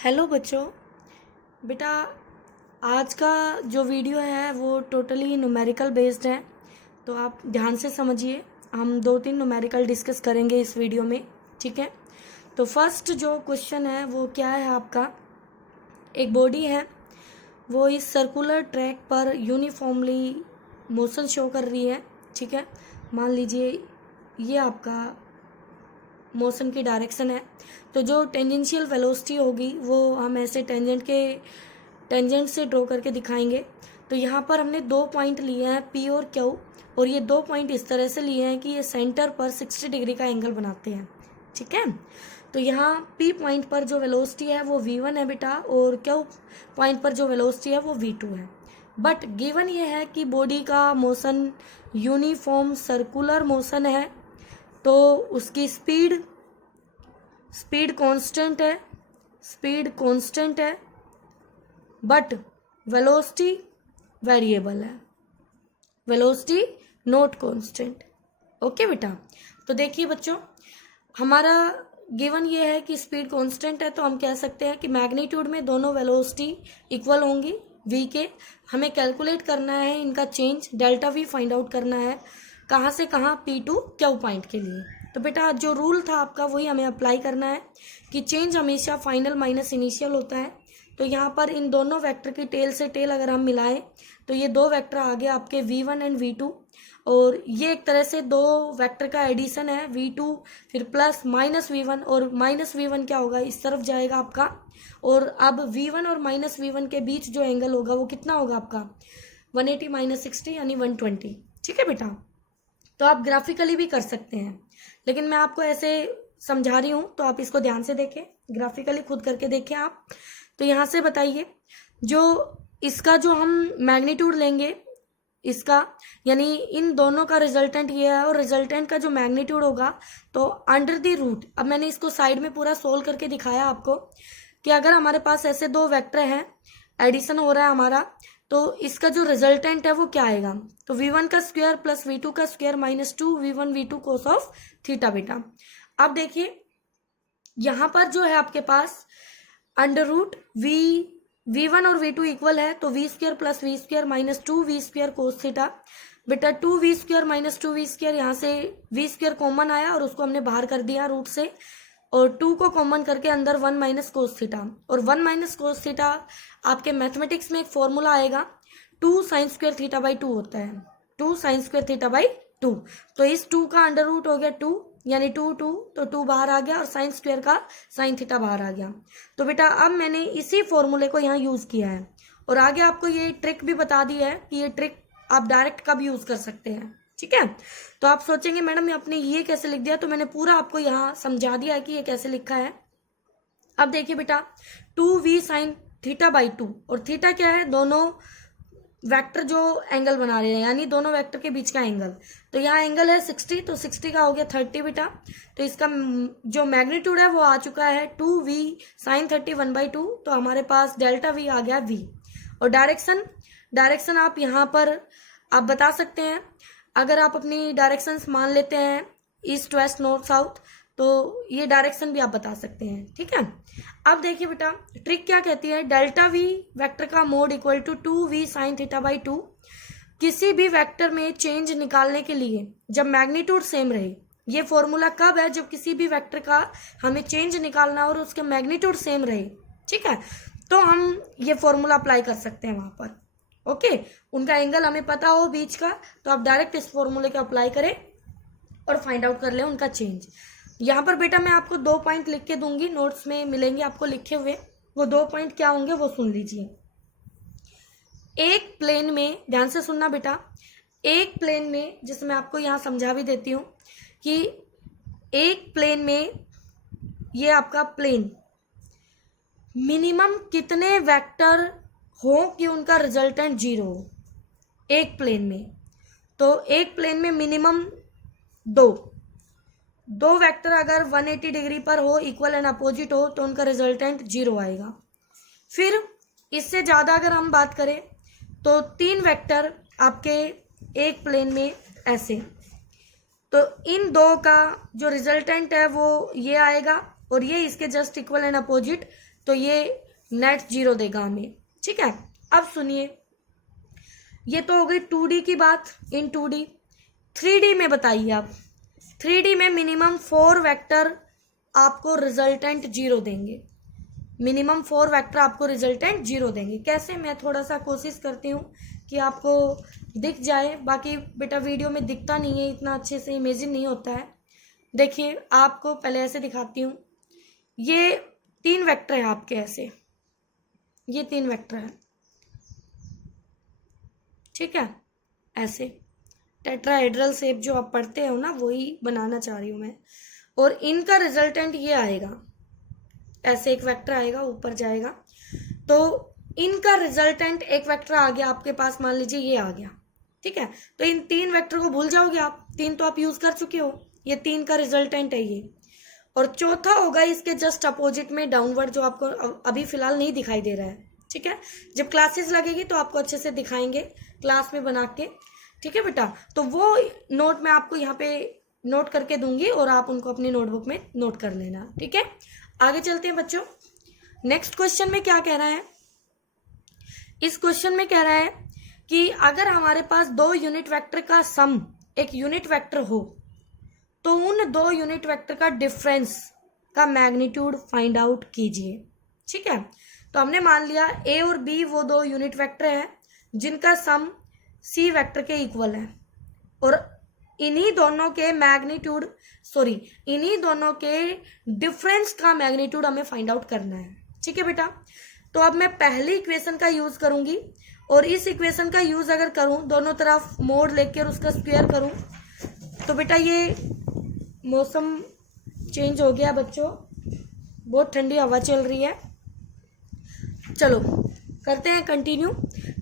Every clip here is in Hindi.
हेलो बच्चों। बेटा, आज का जो वीडियो है वो टोटली न्यूमेरिकल बेस्ड है, तो आप ध्यान से समझिए। हम 2-3 न्यूमेरिकल डिस्कस करेंगे इस वीडियो में, ठीक है। तो फर्स्ट जो क्वेश्चन है वो क्या है आपका, एक बॉडी है, वो इस सर्कुलर ट्रैक पर यूनिफॉर्मली मोशन शो कर रही है, ठीक है। मान लीजिए ये आपका मोशन की डायरेक्शन है, तो जो टेंजेंशियल वेलोसिटी होगी वो हम ऐसे टेंजेंट से ड्रॉ करके दिखाएंगे। तो यहाँ पर हमने 2 पॉइंट लिए हैं पी और क्यू, और ये 2 पॉइंट इस तरह से लिए हैं कि ये सेंटर पर 60 डिग्री का एंगल बनाते हैं, ठीक है। तो यहाँ पी पॉइंट पर जो वेलोसिटी है वो v1 है बेटा, और क्यू पॉइंट पर जो वेलोसिटी है वो v2 है। बट गिवन ये है कि बॉडी का मोशन यूनिफॉर्म सर्कुलर मोशन है, तो उसकी स्पीड कांस्टेंट है, बट वेलोसिटी वेरिएबल है, वेलोसिटी नॉट कांस्टेंट। ओके बेटा, तो देखिए बच्चों, हमारा गिवन ये है कि स्पीड कांस्टेंट है, तो हम कह सकते हैं कि मैग्नीट्यूड में दोनों वेलोसिटी इक्वल होंगी v के। हमें कैलकुलेट करना है इनका change, delta we find out करना है कहाँ से कहाँ, P टू क्यू पॉइंट के लिए। तो बेटा जो रूल था आपका वही हमें अप्लाई करना है कि चेंज हमेशा फाइनल माइनस इनिशियल होता है। तो यहाँ पर इन दोनों वेक्टर की टेल से टेल अगर हम मिलाएं तो ये 2 वेक्टर आ गए आपके v1 एंड v2, और ये एक तरह से 2 वेक्टर का एडिशन है, v2 फिर प्लस माइनस v1, और माइनस v1 क्या होगा, इस तरफ जाएगा आपका, और अब v1 और माइनस v1 के बीच जो एंगल होगा वो कितना होगा आपका 180 माइनस 60 यानी 120, ठीक है बेटा। तो आप ग्राफिकली भी कर सकते हैं, लेकिन मैं आपको ऐसे समझा रही हूँ तो आप इसको ध्यान से देखें, ग्राफिकली खुद करके देखें आप। तो यहाँ से बताइए, जो इसका जो हम मैग्नीट्यूड लेंगे इसका, यानी इन दोनों का रिजल्टेंट ये है, और रिजल्टेंट का जो मैग्नीट्यूड होगा तो अंडर द रूट। अब मैंने इसको साइड में पूरा सोल्व करके दिखाया आपको कि अगर हमारे पास ऐसे 2 वेक्टर हैं, एडिशन हो रहा है हमारा, तो इसका जो रिजल्टेंट है वो क्या आएगा, तो v1 का स्क्वायर प्लस v2 का square minus 2 v1 v2 cos of theta बेटा। अब देखिए यहां पर जो है आपके पास अंडर रूट v1 और v2 इक्वल है, तो v square plus v square minus 2 v square cos theta बेटा। 2v square minus 2v square, यहाँ से v स्क्वायर कॉमन आया और उसको हमने बाहर कर दिया रूट से, और 2 को कॉमन करके अंदर 1 माइनस कोस थीटा, और 1 माइनस कोस थीटा आपके मैथमेटिक्स में एक फॉर्मूला आएगा 2 साइन स्क्वायर थीटा बाई 2 होता है, 2 साइन स्क्वायर थीटा बाई 2। तो इस 2 का अंडर रूट हो गया 2, यानी 2 तो 2 बाहर आ गया, और साइन स्क्वायर का साइन थीटा बाहर आ गया। तो बेटा अब मैंने इसी फॉर्मूले को यहाँ यूज किया है, और आगे आपको ये ट्रिक भी बता दी है कि ये ट्रिक आप डायरेक्ट कब यूज कर सकते हैं, ठीक है। तो आप सोचेंगे मैडम आपने ये कैसे लिख दिया, तो मैंने पूरा आपको यहाँ समझा दिया है कि ये कैसे लिखा है। अब देखिए बेटा 2v साइन थीटा बाई 2, और थीटा क्या है, दोनों वेक्टर जो एंगल बना रहे हैं, यानी दोनों वेक्टर के बीच का एंगल। तो यहाँ एंगल है 60, तो 60 का हो गया 30 बेटा। तो इसका जो मैग्नीट्यूड है वो आ चुका है 2v साइन 30 1/2, तो हमारे पास डेल्टा v आ गया v। और डायरेक्शन आप यहाँ पर आप बता सकते हैं, अगर आप अपनी डायरेक्शंस मान लेते हैं ईस्ट वेस्ट नॉर्थ साउथ, तो ये डायरेक्शन भी आप बता सकते हैं, ठीक है। अब देखिए बेटा ट्रिक क्या कहती है, डेल्टा वी वेक्टर का mod equal to 2v sine theta by 2। किसी भी वेक्टर में चेंज निकालने के लिए जब मैग्नीट्यूड सेम रहे, ये फॉर्मूला कब है, जब किसी भी वेक्टर का हमें चेंज निकालना और उसके मैग्नीट्यूड सेम रहे, ठीक है, तो हम ये फॉर्मूला अप्लाई कर सकते हैं वहां पर। ओके, उनका एंगल हमें पता हो बीच का, तो आप डायरेक्ट इस फॉर्मूले को अप्लाई करें और फाइंड आउट कर लें उनका चेंज। यहाँ पर बेटा मैं आपको 2 पॉइंट लिख के दूंगी, नोट्स में मिलेंगे आपको लिखे हुए, वो 2 पॉइंट क्या होंगे वो सुन लीजिए। एक प्लेन में, ध्यान से सुनना बेटा, एक प्लेन में, जिसे मैं आपको यहाँ समझा भी देती हूँ कि एक प्लेन में ये आपका प्लेन मिनिमम कितने वेक्टर हो कि उनका रिजल्टेंट 0 हो एक प्लेन में। तो एक प्लेन में मिनिमम 2 वेक्टर अगर 180 डिग्री पर हो, इक्वल एंड अपोजिट हो, तो उनका रिजल्टेंट 0 आएगा। फिर इससे ज़्यादा अगर हम बात करें तो 3 वेक्टर आपके एक प्लेन में ऐसे, तो इन 2 का जो रिजल्टेंट है वो ये आएगा, और ये इसके जस्ट इक्वल एंड अपोजिट तो ये नेट 0 देगा हमें। ठीक है, अब सुनिए, ये तो हो गई 2D की बात। इन 2D 3D में बताइए आप, 3D में मिनिमम 4 वेक्टर आपको रिजल्टेंट 0 देंगे। मिनिमम 4 वेक्टर आपको रिजल्टेंट 0 देंगे। कैसे, मैं थोड़ा सा कोशिश करती हूँ कि आपको दिख जाए, बाकी बेटा वीडियो में दिखता नहीं है, इतना अच्छे से इमेजिन नहीं होता है। देखिए आपको पहले ऐसे दिखाती हूँ, ये 3 वेक्टर है आपके, ऐसे ये 3 वेक्टर है। ठीक है, ऐसे टेट्राहेड्रल शेप जो आप पढ़ते हो ना, वही बनाना चाह रही हूँ मैं। और इनका रिजल्टेंट ये आएगा, ऐसे एक वेक्टर आएगा, ऊपर जाएगा, तो इनका रिजल्टेंट एक वेक्टर आ गया आपके पास, मान लीजिए ये आ गया। ठीक है, तो इन 3 वेक्टर को भूल जाओगे आप, 3 तो आप यूज कर चुके हो, ये 3 का रिजल्टेंट है ये। और चौथा होगा इसके जस्ट अपोजिट में डाउनवर्ड, जो आपको अभी फिलहाल नहीं दिखाई दे रहा है। ठीक है, जब क्लासेस लगेगी तो आपको अच्छे से दिखाएंगे क्लास में बना के। ठीक है बेटा, तो वो नोट मैं आपको यहाँ पे नोट करके दूंगी और आप उनको अपनी नोटबुक में नोट कर लेना। ठीक है, आगे चलते हैं बच्चों। नेक्स्ट क्वेश्चन में क्या कह रहा है, इस क्वेश्चन में कह रहा है कि अगर हमारे पास 2 यूनिट वेक्टर का सम एक यूनिट वेक्टर हो, तो उन 2 यूनिट वेक्टर का डिफरेंस का मैग्नीट्यूड फाइंड आउट कीजिए। ठीक है, तो हमने मान लिया ए और बी वो 2 यूनिट वेक्टर हैं जिनका सम सी वेक्टर के इक्वल है, और इन्हीं दोनों के मैग्नीट्यूड इन्हीं दोनों के डिफरेंस का मैग्नीट्यूड हमें फाइंड आउट करना है। ठीक है बेटा, तो अब मैं पहली इक्वेशन का यूज करूंगी, और इस इक्वेशन का यूज अगर करूं, दोनों तरफ मोड लेकर उसका स्क्वायर करूं, तो बेटा ये मौसम चेंज हो गया बच्चों, बहुत ठंडी हवा चल रही है। चलो करते हैं कंटिन्यू।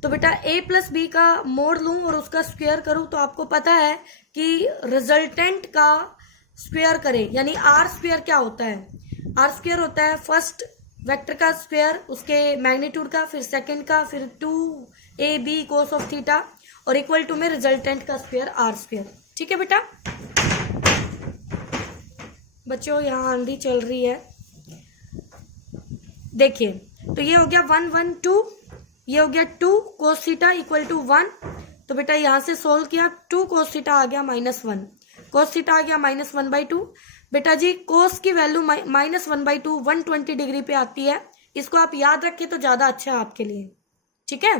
तो बेटा a प्लस बी का मोड लूं और उसका स्क्वायर करूं, तो आपको पता है कि रिजल्टेंट का स्क्वायर करें, यानी आर स्क्वायर क्या होता है, आर स्क्वायर होता है फर्स्ट वेक्टर का स्क्वायर, उसके मैग्नीट्यूड का, फिर सेकंड का, फिर 2ab cos ऑफ थीटा, और इक्वल टू में रिजल्टेंट का स्क्वायर आर स्क्वायर। ठीक है बेटा, बच्चों यहाँ आंधी चल रही है, देखिए, तो ये हो गया 1 1 2, ये हो गया 2 cos थीटा इक्वल टू 1। तो बेटा यहाँ से सोल्व किया, 2 cos थीटा आ गया -1, cos थीटा आ गया -1/2। बेटा जी cos की वैल्यू -1/2 120 डिग्री पे आती है, इसको आप याद रखें तो ज्यादा अच्छा है आपके लिए। ठीक है,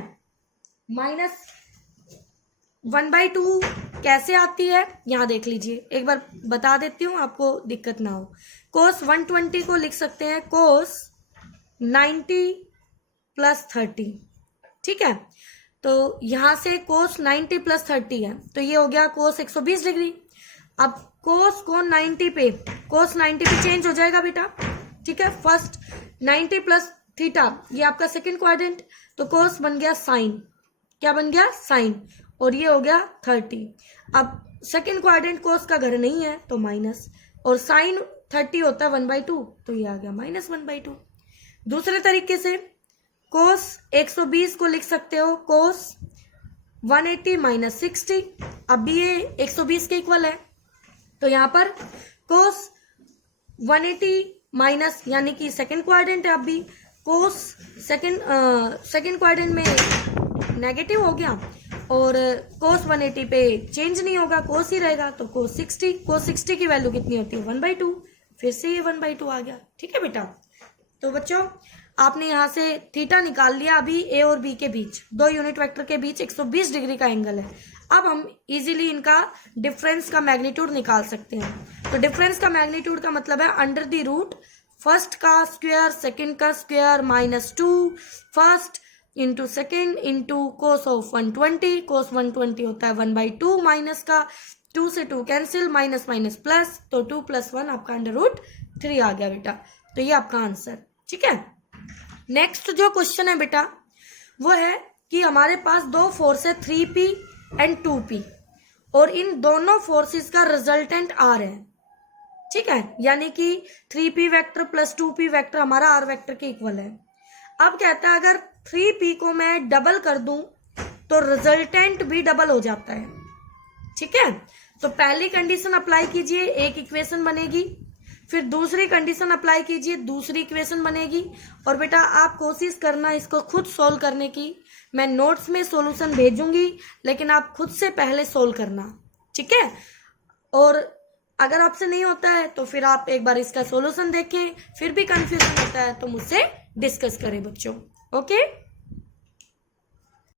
-1/2 कैसे आती है यहाँ देख लीजिए, एक बार बता देती हूँ आपको दिक्कत ना हो। cos 120 को लिख सकते हैं cos 90 + 30। ठीक है, तो यहां से cos 90 + 30 है, तो ये हो गया cos 120 डिग्री। अब cos को 90 पे चेंज हो जाएगा बेटा। ठीक है, फर्स्ट 90 + थीटा, ये आपका सेकंड क्वाड्रेंट, तो cos बन गया साइन, क्या बन गया साइन, और ये हो गया 30। अब सेकंड क्वाड्रेंट cos का घर नहीं है तो माइनस, और साइन 30 होता है 1/2, तो ये आ गया -1/2। दूसरे तरीके से cos 120 को लिख सकते हो cos 180 - 60, अब भी ये 120 के इक्वल है, तो यहाँ पर cos 180 माइनस, यानी कि सेकंड क्वाड्रेंट है, अब भी cos सेकंड क्वाड्रेंट में नेगेटिव हो गया, और cos 180 पे चेंज नहीं होगा, cos ही रहेगा, तो cos 60 की वैल्यू कितनी होती है 1/2, फिर से ये 1/2 आ गया। ठीक है बेटा, तो बच्चों आपने यहाँ से थीटा निकाल लिया, अभी ए और बी के बीच 2 यूनिट वेक्टर के बीच 120 डिग्री का एंगल है। अब हम इजीली इनका डिफरेंस का मैग्नीट्यूड निकाल सकते हैं। तो डिफरेंस का मैग्नीट्यूड का मतलब है √, फर्स्ट का स्क्वायर सेकंड का square -2 first into second into cos of 120, cos 120 होता है 1/2 माइनस का 2 से 2 कैंसिल, माइनस माइनस प्लस, तो 2 + 1 आपका √3 आ गया बेटा, तो ये आपका आंसर। ठीक है, नेक्स्ट जो क्वेश्चन है बेटा वो है कि हमारे पास 2 फोर्स है 3p एंड 2p, और इन दोनों फोर्सेस का रिजल्टेंट r है। ठीक है, यानी कि 3p vector plus 2p vector हमारा r वेक्टर के इक्वल है। अब कहता है अगर 3p को मैं डबल कर दूं तो रिजल्टेंट भी डबल हो जाता है। ठीक है, तो पहली कंडीशन अप्लाई कीजिए, एक इक्वेशन बनेगी, फिर दूसरी कंडीशन अप्लाई कीजिए, दूसरी इक्वेशन बनेगी। और बेटा आप कोशिश करना इसको खुद सोल्व करने की। मैं नोट्स में सॉल्यूशन भेजूंगी, लेकिन आप खुद से पहले सोल्व करना, ठीक है। और अगर आपसे नहीं होता है तो फिर आप एक बार इसका सॉल्यूशन देखें, फिर भी कंफ्यूजन होता है तो मुझसे डिस्कस करें बच्चों। ओके।